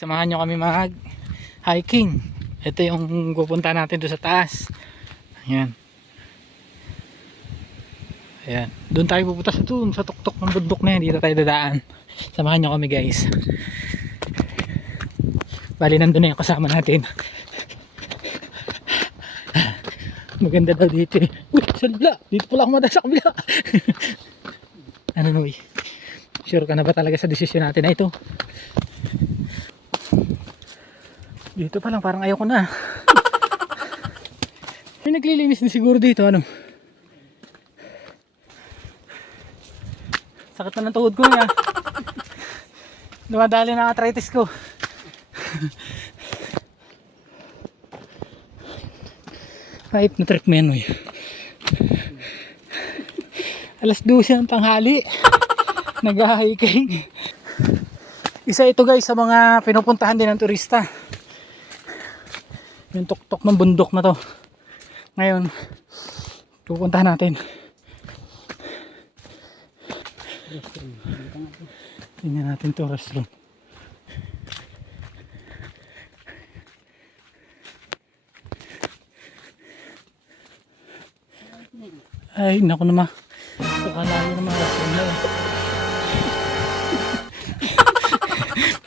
Samahan nyo kami mag hiking. Ito yung pupunta natin doon sa taas. Ayan. Ayan. Doon tayo pupunta sa doon, sa tuktok ng bundok na yan. Dito tayo dadaan. Samahan nyo kami guys. Bali nandun na yung kasama natin. Maganda daw dito eh. Uy, salala! Dito pala ako madasa sa kabila. Ano Noy? Sure ka na ba talaga sa desisyon natin na ito? Dito pa lang parang ayoko na. May naglilinis din siguro dito, ano? Sakit na ng tuhod ko niya. Dumadali na arthritis ko. Kahit na trip mo yan, Noy. Alas 12 ang tanghali. Nag-hiking. Isa ito guys sa mga pinupuntahan din ng turista. Yung tuktok ng bundok na to. Ngayon pupuntahan natin. Tingnan natin to restroom. Ay naku naman. Kakalayo naman restroom na yun.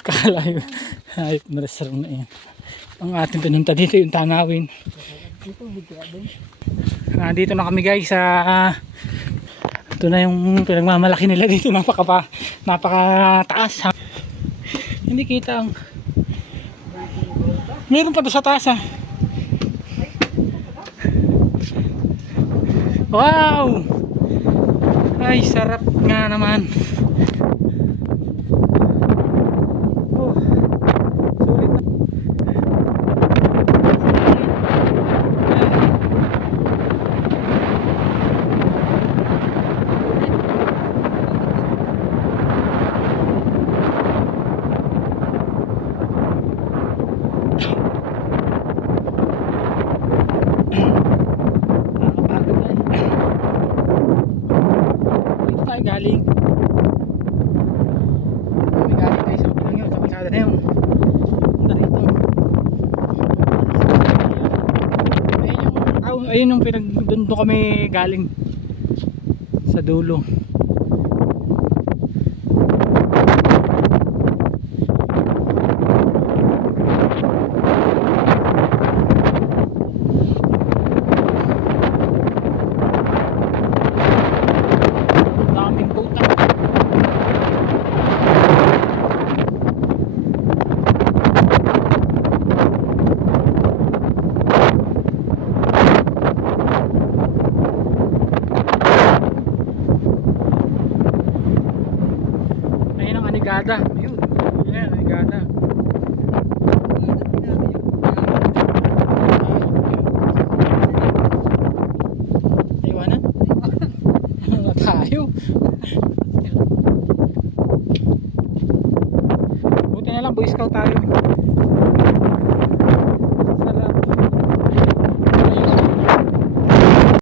Kakalayo. Ay restroom na yun. Ang ating pinunta dito yung Tanawin. Dito na kami guys sa ito na yung pinagmamalaki nila dito, napakataas. Hindi kita ang meron pa doon sa taas ha. Wow, ay sarap nga naman. Galing tayo sa kapilang yun, sa kalsada na yun. Punta rito. Ayun yung doon kami galing sa dulo. Anigada. Ayun. Ayan, Anigada. Iwanan? Ano tayo?